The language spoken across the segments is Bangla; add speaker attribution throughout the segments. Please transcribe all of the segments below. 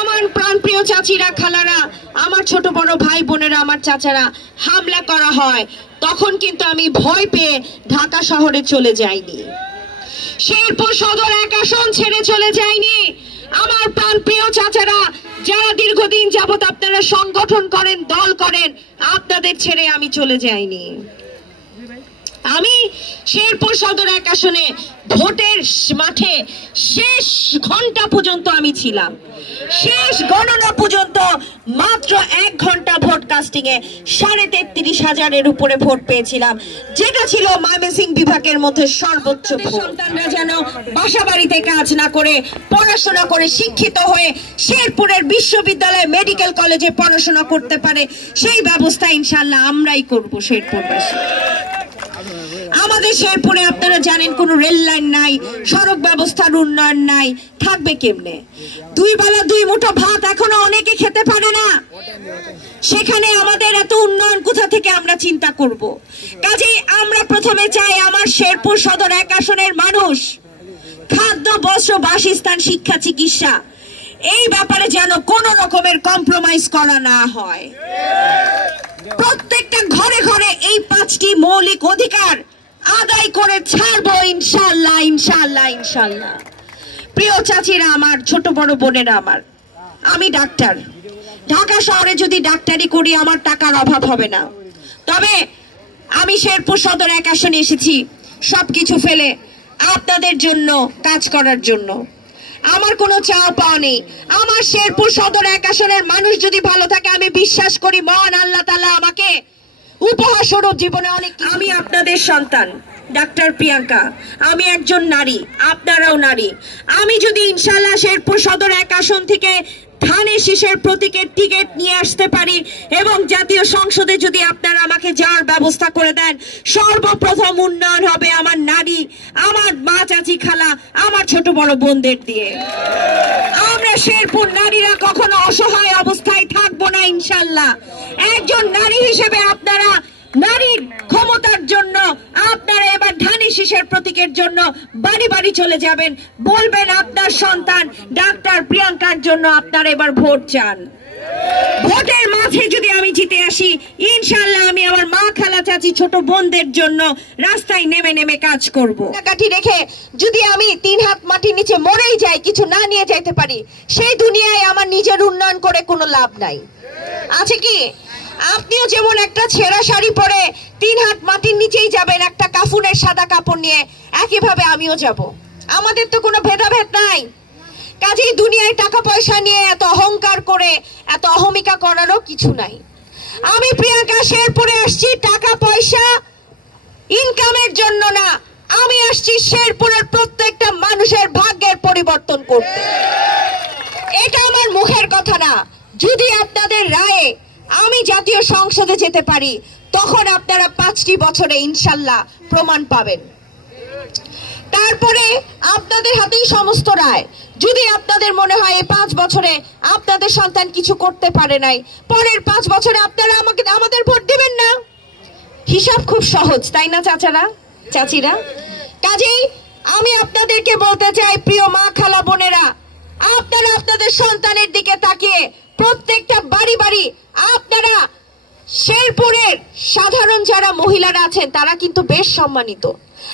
Speaker 1: আমার প্রাণপ্রিয় চাচিরা, খালারা, আমার ছোট বড় ভাই বোনেরা, আমার চাচারা, হামলা করা হয়, তখন কিন্তু আমি ভয় পেয়ে ঢাকা শহরে চলে যাইনি। শেরপুর সদর এক আসন ছেড়ে চলে যায়নি আমার প্রাণপ্রিয় চাচারা, যারা দীর্ঘদিন যাবত আপনারা সংগঠন করেন, দল করেন, আপনাদের ছেড়ে আমি চলে যাইনি। আমি শেরপুর সদর এক আসনে ভোটের মাঠে শেষ ঘণ্টা পর্যন্ত আমি ছিলাম। শেষ গণনা পর্যন্ত মাত্র এক ঘণ্টা ভোট কাস্টিং এ সাড়ে তেত্রিশ হাজারের উপরে ভোট পেয়েছিলাম। যেটা ছিল ময়মনসিং বিভাগের মধ্যে সর্বোচ্চ সন্তানরা যেন বাসা বাড়িতে কাজ না করে পড়াশোনা করে শিক্ষিত হয়ে শেরপুরের বিশ্ববিদ্যালয়ে মেডিকেল কলেজে পড়াশোনা করতে পারে সেই ব্যবস্থা ইনশাল্লাহ আমরাই করব শেরপুরবাসী। আমাদের শেরপুরে আপনারা জানেন কোনো রেল লাইন নাই, সড়ক ব্যবস্থার উন্নয়ন নাই, থাকবে কেমনে? দুই বেলা দুই মুঠো ভাত এখনও অনেকে খেতে পারে না। সেখানে আমাদের এত উন্নয়ন কোথা থেকে আমরা চিন্তা করব? কাজেই আমরা প্রথমে চাই আমার শেরপুর সদর এক আসনের মানুষ, খাদ্য, বস্ত্র, বাসস্থান, শিক্ষা, চিকিৎসা, এই ব্যাপারে যেন কোনো রকমের কম্প্রোমাইজ করা না হয়। প্রত্যেকটা ঘরে ঘরে এই পাঁচটি মৌলিক অধিকার আদায় করে ছাড়বো ইনশাল্লাহ ইনশাল্লাহ ইনশাল্লাহ। প্রিয় চাচিরা আমার, ছোট বড় বোনেরা আমার, আমি ডাক্তার। ঢাকা শহরে যদি ডাক্তারি করি, আমার টাকার অভাব হবে না। তবে আমি শেরপুর সদর এক আসনে এসেছি সব কিছু ফেলে আপনাদের জন্য, কাজ করার জন্য। আমার কোনো চাওয়া পাওয়া নেই। আমার শেরপুর সদর এক আসনের মানুষ যদি ভালো থাকে, আমি বিশ্বাস করি, মহান আল্লাহ তালা আমাকে উপহার জীবনে অনেক আমি আপনাদের সন্তান, ডাক্তার প্রিয়াঙ্কা। আমি একজন নারী, আপনারাও নারী। আমি যদি ইনশাল্লাহ শেরপুর সদর এক আসন থেকে ধানের শীষের প্রতীকের টিকিট নিয়ে আসতে পারি এবং জাতীয় সংসদে যদি আপনারা আমাকে যাওয়ার ব্যবস্থা করে দেন, সর্বপ্রথম উন্নয়ন হবে আমার নারী, আমার মা চাচি খালা, আমার ছোট বড় বোনদের দিয়ে। আমরা শেরপুর নারীরা কখনো অসহায় অবস্থায় থাকব না ইনশাল্লাহ। একজন নারী হিসেবে আপনারা নারীর ক্ষমতার জন্য আপনারা এবার ধানি শীষের প্রতীকের জন্য বাড়ি বাড়ি চলে যাবেন। বলবেন আপনার সন্তান ডাক্তার প্রিয়াঙ্কার জন্য আপনারা এবার ভোট চান। ভোটের মাঝে যদি আমি জিতে আসি ইনশাল্লাহ আমি আমার মা খালা চাচি ছোট বোনদের জন্য রাস্তায় নেমে নেমে কাজ করব। কাঠি রেখে যদি আমি তিন হাত মাটির নিচে মরেই যাই, কিছু না নিয়ে যাইতে পারি, সেই দুনিয়ায় আমার নিজের উন্নয়ন করে কোনো লাভ নাই। আছে কি? আপনিও যেমন একটা ছেঁড়া শাড়ি পরে তিন হাত মাটির নিচেই যাবেন, একটা কাফুনের সাদা কাপড় নিয়ে, একইভাবে আমিও যাব। আমাদের তো কোনো ভেদাভেদ নাই। কাজেই দুনিয়ায় টাকা পয়সা নিয়ে এত অহংকার করে, এত অহমিকা করারও কিছু নাই। আমি প্রিয়াঙ্কা শেরপুরে আসছি টাকা পয়সা ইনকামের জন্য না। আমি আসছি শেরপুরের প্রত্যেকটা মানুষের ভাগ্যের পরিবর্তন করতে। এটা আমার মুখের কথা না। যদি আপনাদের রায়ে আমি জাতীয় সংসদে যেতে পারি, তখন আপনারা পাঁচটি বছরে ইনশাল্লাহ প্রমাণ পাবেন। তারপরে আপনাদের হাতেই সমস্ত রায়। যদি আপনাদের মনে হয় এই পাঁচ বছরে আপনাদের সন্তান কিছু করতে পারে নাই, পরের পাঁচ বছরে আপনারা আমাকে, আমাদের ভোট দিবেন না। হিসাব খুব সহজ, তাই না চাচারা? চাচিরা? কাজেই আমি আপনাদেরকে বলতে চাই, প্রিয় মা খালা বোনেরা, আপনারা আপনাদের সন্তানের দিকে তাকিয়ে প্রত্যেকটা বাড়ি বাড়ি আপনারা শেরপুরের সাধারণ যারা মহিলারা আছেন, তারা কিন্তু বেশ সম্মানিত।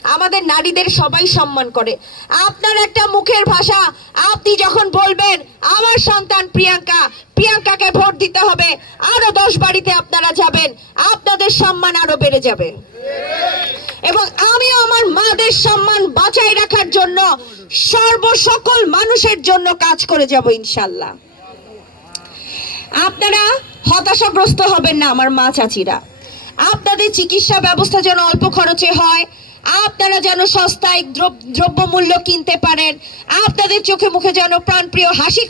Speaker 1: আমাদের নারীদের সবাই সম্মান করে। আপনার একটা মুখের ভাষা, আপনি যখন বলবেন, আমার সন্তান প্রিয়াঙ্কা, প্রিয়াঙ্কাকে ভোট দিতে হবে, আরও দশ বাড়িতে আপনারা যাবেন, আপনাদের সম্মান আরও বেড়ে যাবে। এবং আমিও আমার মাদের সম্মান বাঁচাই রাখার জন্য সর্বসকল মানুষের জন্য কাজ করে যাব ইনশাল্লাহ। আপনারা হতাশাগ্রস্ত হবেন না আমার মা চাচিরা। আপনাদের চিকিৎসা ব্যবস্থা যেন অল্প খরচে হয়, আপনারা যেন সস্তায় দ্রব- দ্রব্যমূল্য কিনতে পারেন, আপনাদের চোখে মুখে যেন প্রাণপ্রিয় হাসি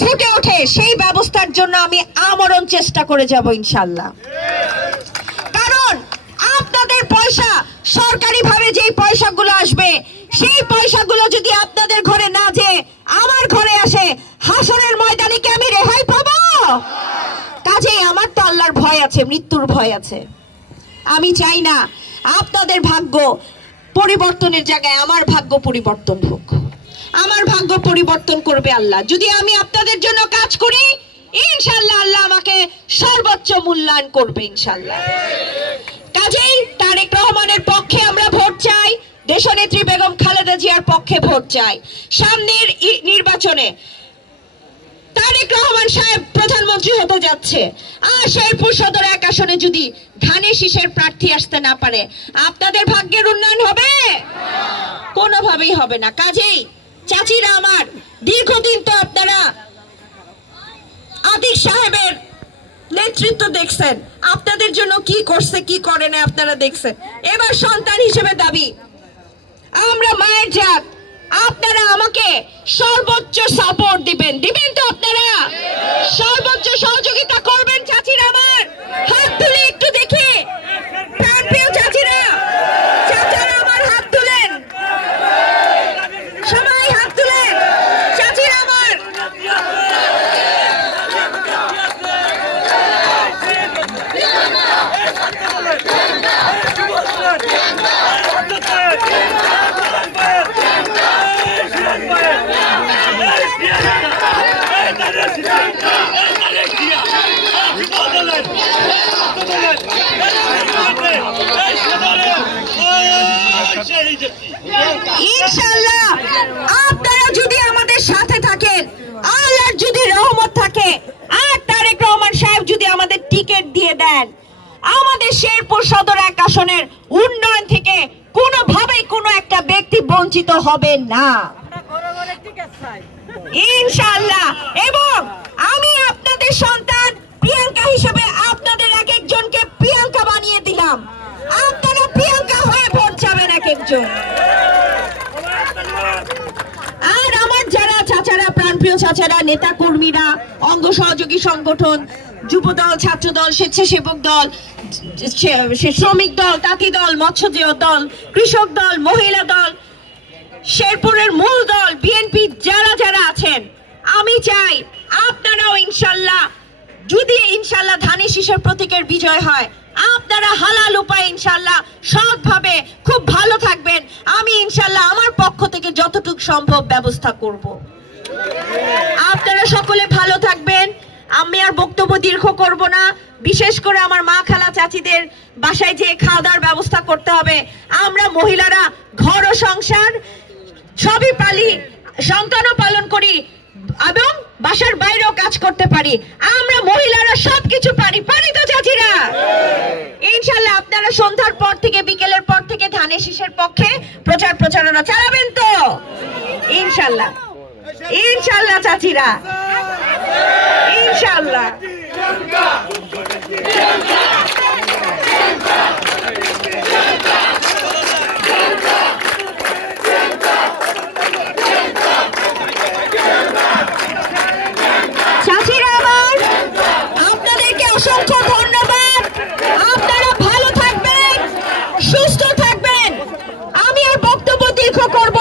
Speaker 1: ফুটে ওঠে, সেই ব্যবস্থার জন্য আমি আমরণ চেষ্টা করে যাব ইনশাল্লাহ। কারণ আপনাদের পয়সা সরকারি ভাবে যেই পয়সাগুলো আসবে, সেই পয়সাগুলো যদি আপনাদের ঘরে না যে আমার ঘরে আসে হাসনের ময়দানে কি আমি রেহাই পাবো? কাজেই আমার তো আল্লাহর ভয় আছে, মৃত্যুর ভয় আছে। আমি চাই না আপনাদের ভাগ্য পরিবর্তনের জায়গায় আমার ভাগ্য পরিবর্তন হোক। আমার ভাগ্য পরিবর্তন করবে আল্লাহ। যদি আমি আপনাদের জন্য কাজ করি ইনশাল্লাহ আল্লাহ আমাকে সর্বোচ্চ মূল্যায়ন করবে ইনশাল্লাহ কাজেই তারেক রহমানের পক্ষে আমরা ভোট চাই, দেশনেত্রী বেগম খালেদা জিয়ার পক্ষে ভোট চাই। সামনের নির্বাচনে তারেক রহমান সাহেব প্রধানমন্ত্রী হতে যাচ্ছে। আর শেরপুর সদর এক আসনে যদি ধানের শীষের প্রার্থী আসতে না পারে, আপনাদের ভাগ্যের উন্নয়ন হবে? কোনোভাবেই হবে না। কাজেই চাচিরা আমার, দীর্ঘদিন তো আপনারা আতিক সাহেবের নেতৃত্ব দেখছেন। আপনাদের জন্য কি করছে, কি করে না আপনারা দেখছেন। এবার সন্তান হিসেবে দাবি, আমরা মায়ের জাত সর্বোচ্চ সাপোর্ট দিবেন। দিবেন তো আপনারা? সর্বোচ্চ সহযোগিতা করবেন চাচিরা আমার হাত তুলে একটু দেখি প্রাণপ্রিয় চাচিরা চাচারা আমার হাত তুলেন সবাই হাত তুলেন চাচিরা আমার ইনশাআল্লাহ আপনারা যদি আমাদের সাথে থাকেন আল্লাহর যদি রহমত থাকে আর তারেক রহমান সাহেব যদি আমাদের টিকিট দিয়ে দেন আমাদের শেরপুর সদর এক আসনের উন্নয়ন থেকে কোনোভাবেই কোনো একটা ব্যক্তি বঞ্চিত হবে না। ইনশাআল্লাহ এবং আমি আপনাদের সন্তান প্রিয়াঙ্কা হিসেবে আপনাদের এক একজনকে প্রিয়াঙ্কা বানিয়ে দিলাম আপনারা প্রিয়াঙ্কা হয়ে ভোট যাবেন এক একজন আর আমার যারা চাচারা প্রাণপ্রিয় চাচারা নেতা কর্মীরা অঙ্গ সহযোগী সংগঠন, যুবদল, ছাত্রদল, স্বেচ্ছাসেবক দল শ্রমিক দল, তাঁতি দল মৎস্য দল, কৃষক দল, মহিলা দল, শেরপুরের মূল দল, বিএনপি যারা যারা আছেন, আমি চাই আপনারাও ইনশাল্লাহ, যদি ইনশাল্লাহ ধানের শীষের প্রতীকের বিজয় হয়, আপনারা হালাল উপায় ইনশাল্লাহ সৎভাবে খুব ভালো থাকবেন। আমি ইনশাল্লাহ আমার পক্ষ থেকে যতটুকু সম্ভব ব্যবস্থা করব। আপনারা সকলে ভালো থাকবেন। আমি আর বক্তব্য দীর্ঘ করব না। বিশেষ করে আমার মা খালা চাচিদের বাসায় যেয়ে খাওয়া দাওয়ার ব্যবস্থা করতে হবে। আমরা মহিলারা ঘর ও সংসার সবই পালি, সন্তানও পালন করি এবং বাসার বাইরেও কাজ করতে পারি। আমরা মহিলারা সবকিছু পারি। পারি তো চাচিরা? ইনশাল্লাহ আপনারা সন্ধ্যার পর থেকে, বিকেলের পর থেকে, ধানের শীষের পক্ষে প্রচার প্রচারণা চালাবেন তো? ইনশাল্লাহ ইনশাল্লাহ চাচিরা। ইনশাল্লাহ আপনারা ভালো থাকবেন সুস্থ থাকবেন। আমি আর বক্তব্য দীর্ঘ করব